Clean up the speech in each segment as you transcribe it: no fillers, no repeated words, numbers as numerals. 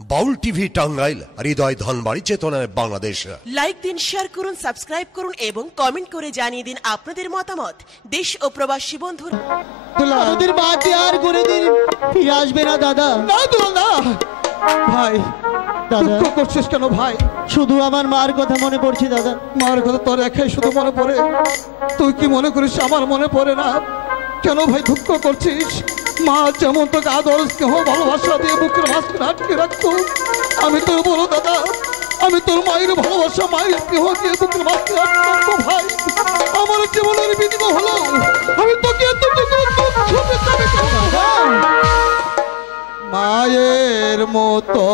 বাউল TV Tangail, হৃদয় ধনবাড়ি, চেতনায় Bangladesh. Like দিন, share করুন, সাবস্ক্রাইব করুন এবং কমেন্ট করে জানিয়ে দিন আপনাদের মতামত। দেশ ও প্রবাসী বন্ধুরা, আমাদের মাটি আর করে দিন ফিরে আসবে না দাদা। না দুলা না ভাই, দাদা দুঃখ করছিস কেন ভাই? শুধু আমার মার কথা মনে পড়ছে দাদা। মার কথা তোর একাই শুধু মনে পড়ে? তুই কি মনে করিস আমার মনে পড়ে না? কেন ভাই দুঃখ করছিস? মা যেমন তোকে আদর স্নেহ ভালোবাসা দিয়ে বুকের মাঝখানে আটকে রাখতো, আমি তোর বলো দাদা, আমি তোর মায়ের ভালোবাসা মায়ের স্নেহ দিয়ে বুকের মাঝখানে আটকে রাখতো ভাই। আমার জীবনের বিনিময় হলো আমি তোকে মায়ের মতো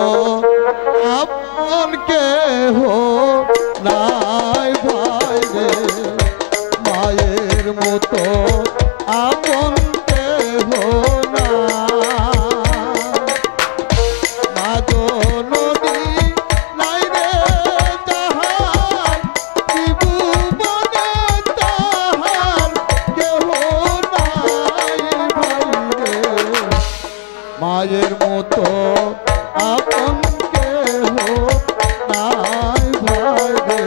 আপন কেহ নাই ভাই রে, মায়ের মতো আপন কেহ না। মা জননী নাই রে তাহার, ত্রিভুবনে তাহার কেহ নাই ভাই রে, মায়ের মতো আপন কেহ নাই ভাই রে।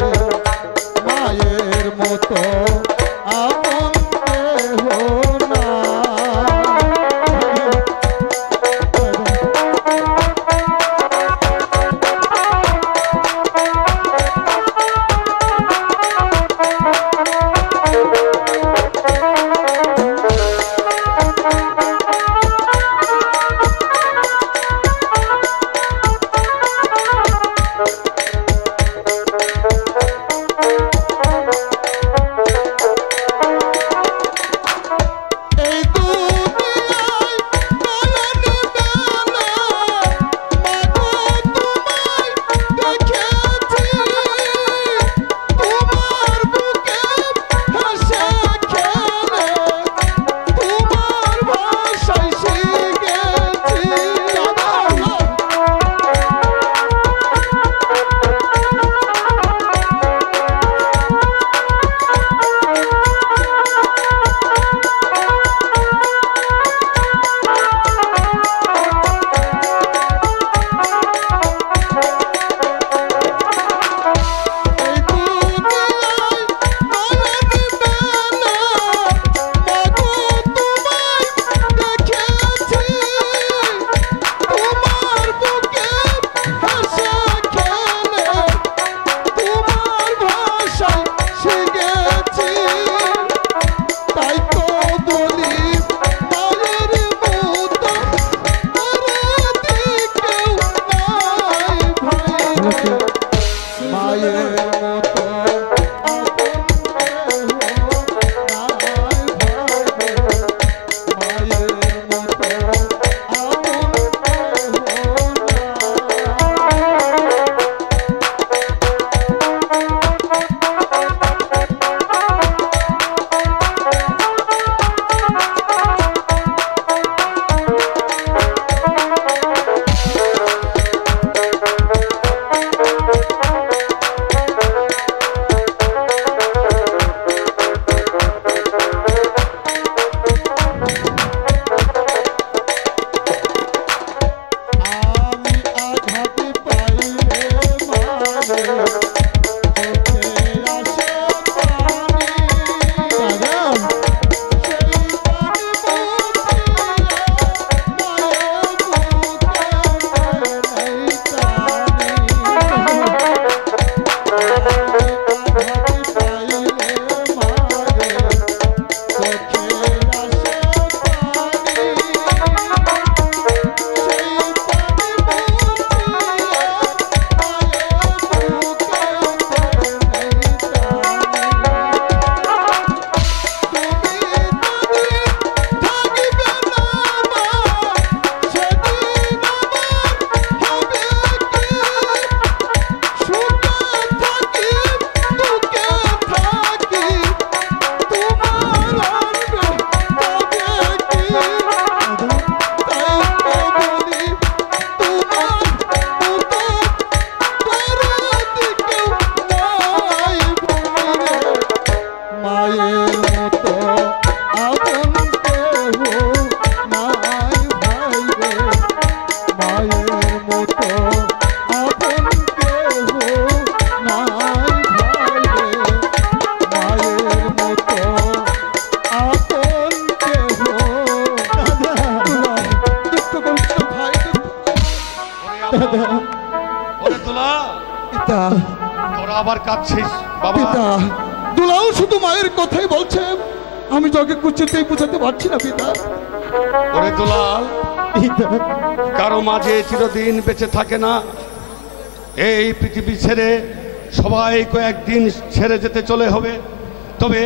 ওরে দুলাল, পিতা তোরা আবার কাঁদছিস বাবা? পিতা দুলাল শুধু মায়ের কথাই বলছে, আমি জগে কুচিতেই বুঝাতে পারছি না পিতা। ওরে দুলাল, পিতা কারো মাঝে চিরদিন বেঁচে থাকে না। এই পৃথিবী ছেড়ে সবাই কয়েকদিন ছেড়ে যেতে চলে হবে, তবে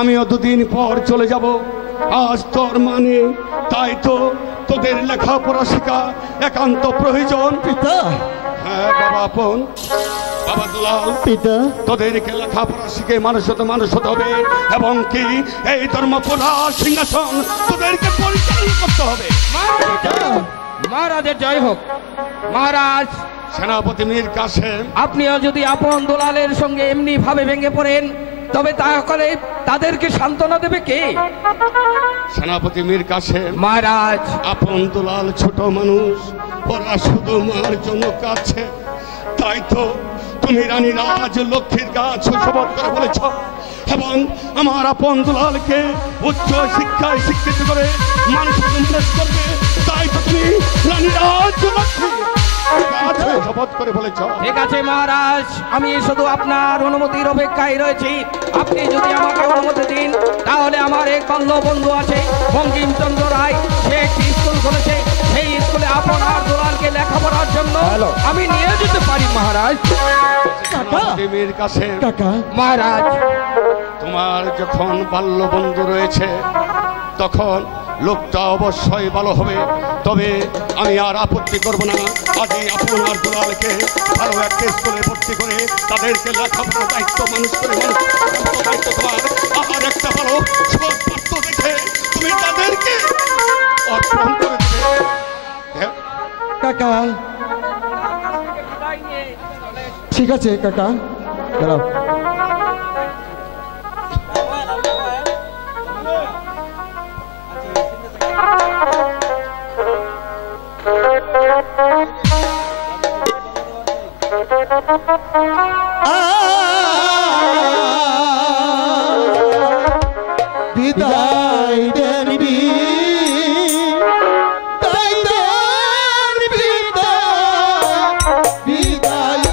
আমিও দুদিন পর চলে যাব। আজ তোর মানে তাই তো তোদের লেখাপড়া শেখা একান্ত প্রয়োজন। পিতা হ্যাঁ বাবা আপন, বাবা দুলাল, পিতা তোদেরকে লেখাপড়া শিখে মানুষ হতে হবে, এবং কি এই ধর্মপুরা সিংহাসন তোদেরকে পরিচালনা করতে হবে। মহারাজের জয় হোক। মহারাজ, সেনাপতি মীর কাসেম, আপনিও যদি আপন দুলালের সঙ্গে এমনি ভাবে ভেঙে পড়েন, তবে তাহলে তাদেরকে সান্ত্বনা দেবে কে? সেনাপতি মীর কাসেম, মহারাজ, আপন দুলাল ছোট মানুষ, ওরা শুধু মার জন্য কাছে, তাই তো তুমি রানী রাজ লক্ষ্মীর গাছ শপথ করে বলেছ, এবং আমার আপন দুলালকে উচ্চ শিক্ষায় শিক্ষিত করে মানুষকে মানুষ করবে, তাই তো তুমি রানী রাজ লক্ষ্মী শপথ করে বলেছ। ঠিক আছে মহারাজ, আমি শুধু আপনার অনুমতির অপেক্ষায় রয়েছি। আপনি যদি আমাকে অনুমতি দিন, তাহলে আমার এক বাল্য বন্ধু আছে বঙ্কিমচন্দ্র রায়, সে একটি স্কুল খুলেছে, সেই স্কুলে আপনার দুলালকে লেখাপড়ার জন্য আমি নিয়ে যেতে পারি মহারাজ। সেনাপতি মীর কাসেম, কাকা মহারাজ, তোমার যখন বাল্য বন্ধু রয়েছে তখন লোকটা অবশ্যই ভালো হবে, তবে আমি আর আপত্তি করব না। আজই আপনার দুলালকে ভালো একটা স্কুলে ভর্তি করে তাদেরকে লেখাপড়ার দায়িত্ব মানুষ করে দায়িত্ব তোমার। আর একটা ভালো সুপাত্র দেখে তুমি তাদেরকে অর্পণ করে দেবে। হ্যাঁ কাকা ঠিক আছে কাকা, দাঁড়াও। বিদায় দেবী তাই দেবী বিদায়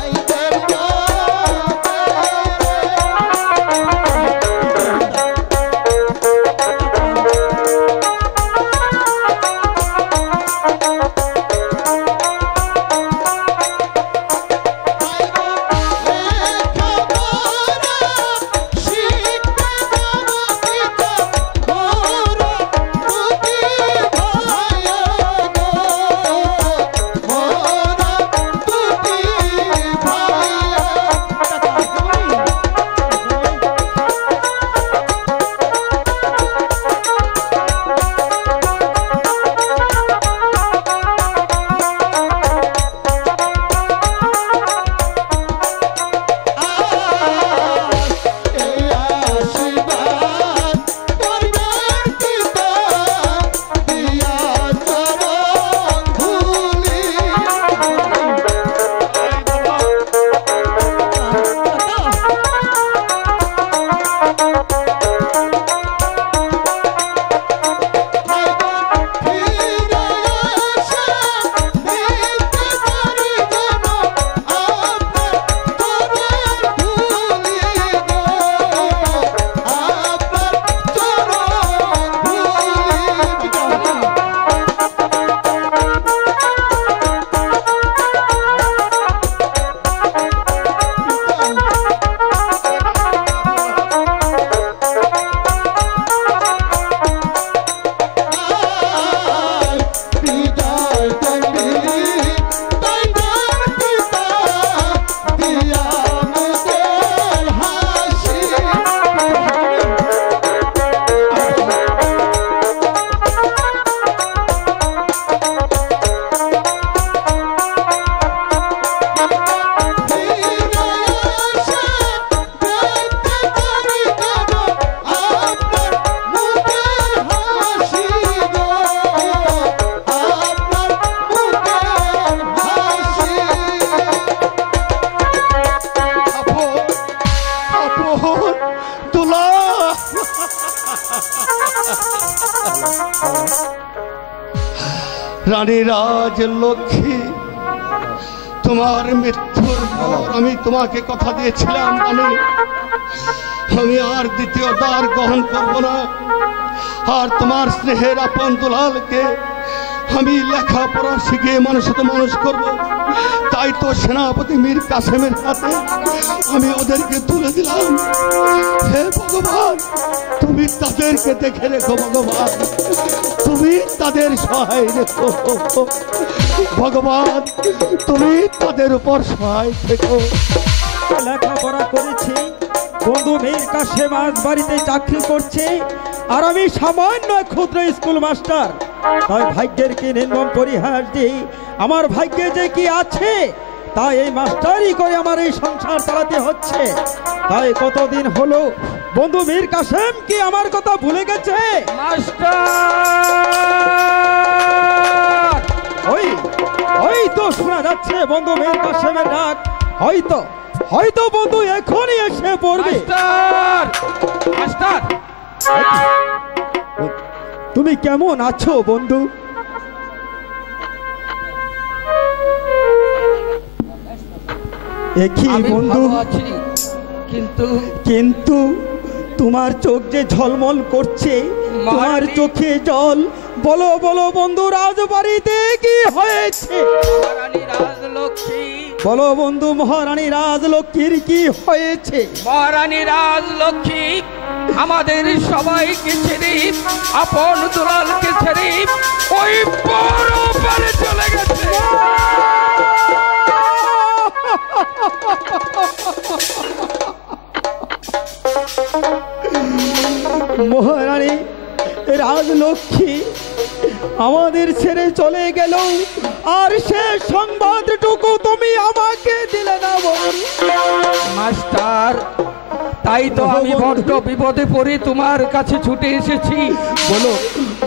রানী রাজ লক্ষ্মী তোমার মৃত্যুর পর আমি তোমাকে কথা দিয়েছিলাম আমি আর দ্বিতীয় দ্বার গ্রহণ করব না, আর তোমার স্নেহের আপন দুলালকে আমি লেখাপড়া শিখিয়ে মানুষের মানুষ করব। তাই তো সেনাপতি মীর কাসেমের হাতে আমি ওদেরকে তুলে দিলাম। হে ভগবান, তুমি তাদেরকে দেখে রেখো ভগবান, তুমি তাদের সহায় রেখো ভগবান, তুমি তাদের উপর সহায় থেকো। লেখাপড়া করেছি, বন্ধু মীর কাসেম আজ বাড়িতে চাকরি করছে, আর আমি সামান্য ক্ষুদ্র স্কুল মাস্টার। তাই ভাগ্যের কি নির্মম পরিহাস দিই, আমার ভাগ্যে যে কি আছে তাই এই মাস্টারই করে আমার এই সংসার চালাতে হচ্ছে। তাই কতদিন হলো বন্ধু মীর কাসেম কি আমার কথা ভুলে গেছে? মাস্টার, ওই তো শোনা যাচ্ছে বন্ধু মীর কাসেমের ডাক। হয়তো বন্ধু এখনই এসে পড়বে। মাস্টার, তুমি কেমন আছো বন্ধু? একই বন্ধু, কিন্তু তোমার চোখ যে ঝলমল করছে, তোমার চোখে জল। বলো বন্ধু, রাজবাড়িতে কি হয়েছে? বলো বন্ধু, মহারানী রাজলক্ষ্মীর কি হয়েছে? মহারানী রাজলক্ষ্মী আমাদের সবাইকে ছেড়ে, আপন দুলালকে ছেড়ে ওই পরপারে চলে গেছে। মহারানী রাজলক্ষ্মী আমাদের ছেড়ে চলে গেল, আর সে সংবাদটুকু তুমি আমাকে দিলে না বন্ধু। মাস্টার, তাই তো আমি বড্ড বিপদে পড়ে তোমার কাছে ছুটে এসেছি।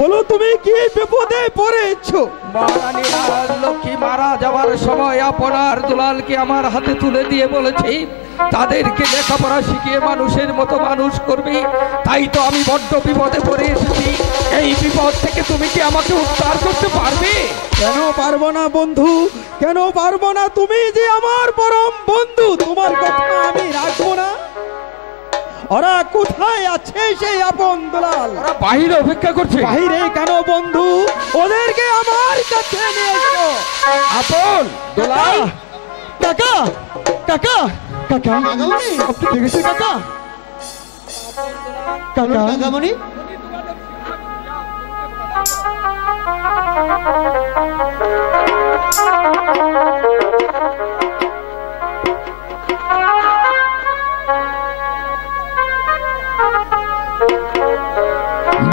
বলো তুমি কি বিপদে পড়েছো? মহারানী রাজলক্ষ্মী মারা যাওয়ার সময় আপনার দুলালকে আমার হাতে তুলে দিয়ে বলেছি তাদেরকে লেখাপড়া শিখিয়ে মানুষের মতো মানুষ করবে। তাই তো আমি বড্ড বিপদে পড়ে এসেছি। এই বিপদ থেকে তুমি কি আমাকে উদ্ধার করতে পারবে? কেন পারবো না বন্ধু, কেন পারবো না? তুমি যে আমার পরম বন্ধু, তোমার কথা আমি রাখবো না? ওরা কোথায় আছে সেই আপন দুলাল? ওরা বাহিরে অপেক্ষা করছে। বাহিরে কেন বন্ধু? ওদেরকে আমার কাছে নিয়ে এসো। আপন দুলাল, কাকা কাকা কাকা, আপনি দেখেছেন কাকা? কাকামণি,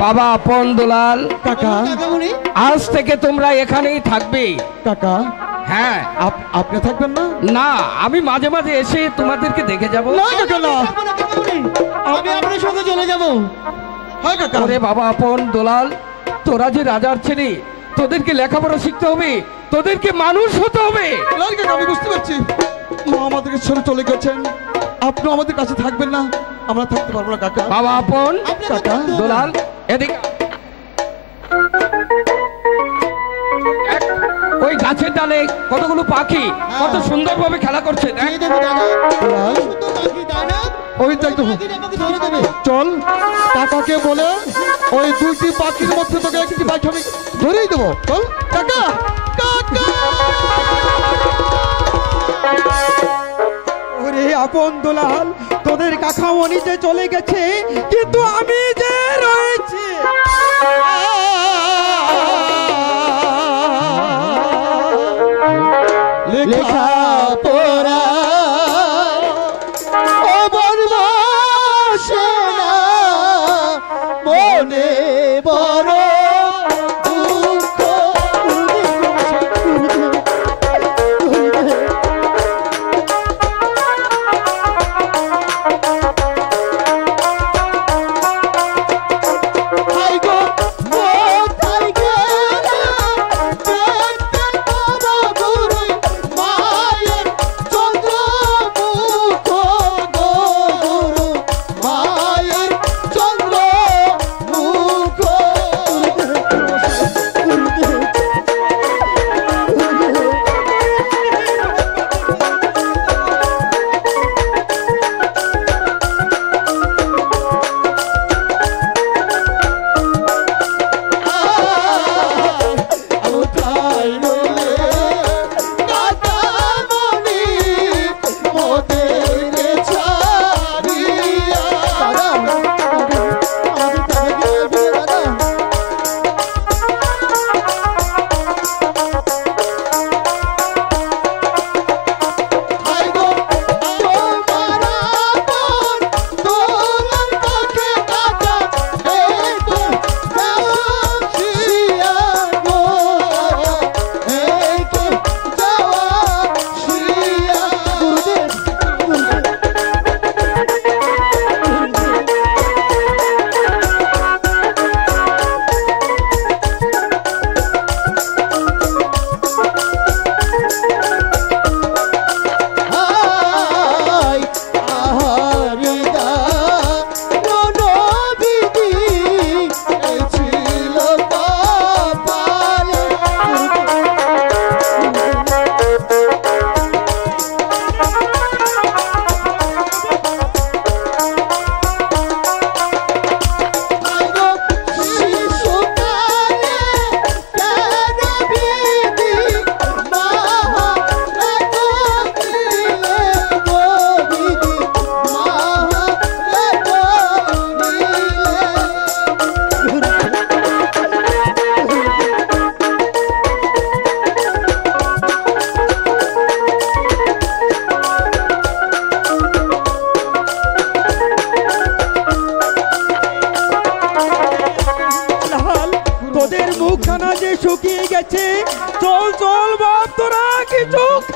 বাবা আপন দুলাল, কাকা আজ থেকে তোমরা এখানেই থাকবে। কাকা, হ্যাঁ, আপনি থাকবেন না? না, আমি মাঝে মাঝে এসে তোমাদেরকে দেখে যাব। না কাকা, না, আমি আপনার সঙ্গে চলে যাব। হ্যাঁ কাকা। আরে বাবা আপন দুলাল, তোরা যে রাজার ছেলে, তোদেরকে লেখাপড়া শিখতে হবে, তোদেরকে মানুষ হতে হবে। কাকা, আমি বুঝতে পারছি, মা আমাদেরকে ছেড়ে চলে গেছেন, আপনি আমাদের কাছে থাকবেন না, আমরা থাকতে পারবো না কাকা। বাবা আপন কাকা, দুলাল, এদিকে ওই গাছের ডালে কতগুলো পাখি কত সুন্দরভাবে খেলা করছে। ওই চল, কাকাকে বলে ওই দুইটি পাখির মধ্যে তোকে একটি পাখি আমি ধরেই দেবো। চল কাকা। ওরে আপন দুলাল, তোদের কাকামণি যে চলে গেছে, কিন্তু আমি যে রয়েছি। লেখা পড়া ও বনবাসে না, মনে বড় দুঃখ। মায়ের চন্দ্র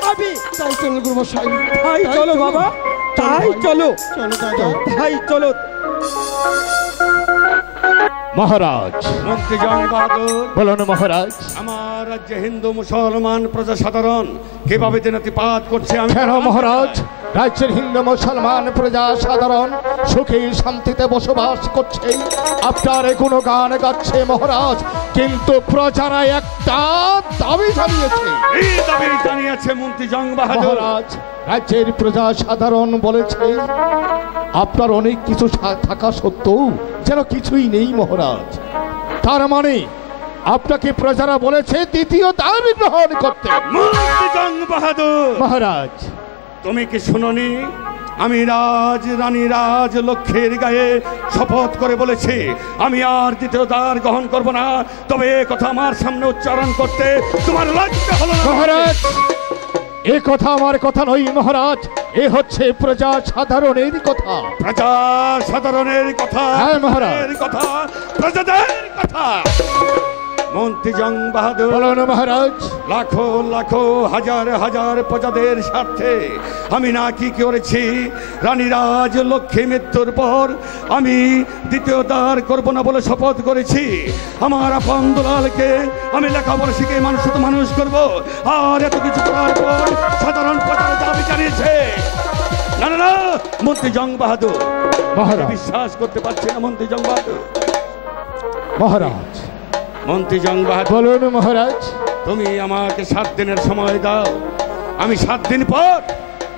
খাবি। তাই চলো গুরুমশাই, তাই চলো বাবা, তাই চলো, চলো দাদা। তাই চলো। মহারাজ মন্ত্রী জং বাহাদুর, বলুন মহারাজ। আমার রাজ্যে হিন্দু মুসলমান প্রজা সাধারণ কিভাবে দিনাতিপাত করছে আমি কেন মহারাজ? রাজ্যের হিন্দু মুসলমান প্রজা সাধারণ সুখে শান্তিতে বসবাস করছে, আপনার গুণগান গাচ্ছে মহারাজ। কিন্তু প্রজারা একটা দাবি জানিয়েছে। এই দাবি জানিয়েছে মন্ত্রী জং বাহাদুর। মহারাজ, রাজ্যের প্রজা সাধারণ বলেছে আপনার অনেক কিছু থাকা সত্ত্বেও যেন কিছুই নেই মহারাজ। তার মানে আপনাকে প্রজারা বলেছে দ্বিতীয় দাবি গ্রহণ করতে। মন্ত্রী জং বাহাদুর মহারাজ, তুমি কি শুনোনি? আমি রানী রাজ লক্ষ্মীর গায়ে শপথ করে বলেছি আমি আর দ্বিতীয় দ্বার গ্রহণ করব না। তবে এ কথা আমার সামনে উচ্চারণ করতে তোমার লজ্জা হলো না? মহারাজ, এ কথা আমার কথা নয় মহারাজ, এ হচ্ছে প্রজা সাধারণের কথা। প্রজা সাধারণের কথা? হ্যাঁ মহারাজ। এর কথা, প্রজাদের কথা। মন্ত্রী জং বাহাদুর, বলুন মহারাজ। লাখো লাখো হাজার হাজার প্রজাদের স্বার্থে আমি না কি করেছি? রানীরাজ লক্ষ্মী মৃত্যুর পর আমি দ্বিতীয় দ্বার করব না বলে শপথ করেছি। আমার আপন দুলালকে আমি লেখাপড়া শিখে মানুষ তো মানুষ করব। আর এত কিছু করার পর সাধারণ প্রজার দাবি জানিয়েছে। না না না, মন্ত্রী জং বাহাদুর, মহারাজ। বিশ্বাস করতে পারছি না মন্ত্রী জং বাহাদুর। মহারাজ, মন্ত্রী জং বাহাদুর, বলুন মহারাজ। তুমি আমাকে 7 দিনের সময় দাও, আমি 7 দিন পর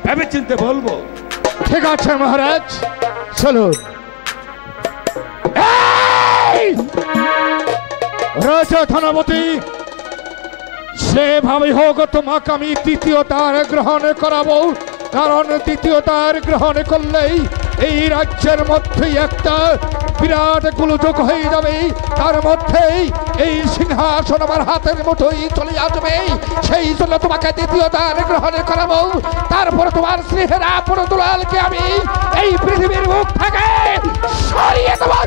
ভেবে চিনতে বলবো। ঠিক আছে মহারাজ, চলুন। রাজা ধনপতি, সেভাবে হোক তোমাকে আমি দ্বিতীয় দ্বার গ্রহণ করাবো। কারণ দ্বিতীয় দ্বার গ্রহণ করলেই এই রাজ্যের মধ্যেই একটা বিরাট গোলযোগ হয়ে যাবে। তার মধ্যেই এই সিংহাসন আমার হাতের মুঠোই চলে আসবে। সেই জন্য তোমাকে দ্বিতীয় দ্বার গ্রহণ করাবো। তারপর তোমার স্নেহের আপন দুলালকে আমি এই পৃথিবীর মুখ থেকে সরিয়ে দেবো।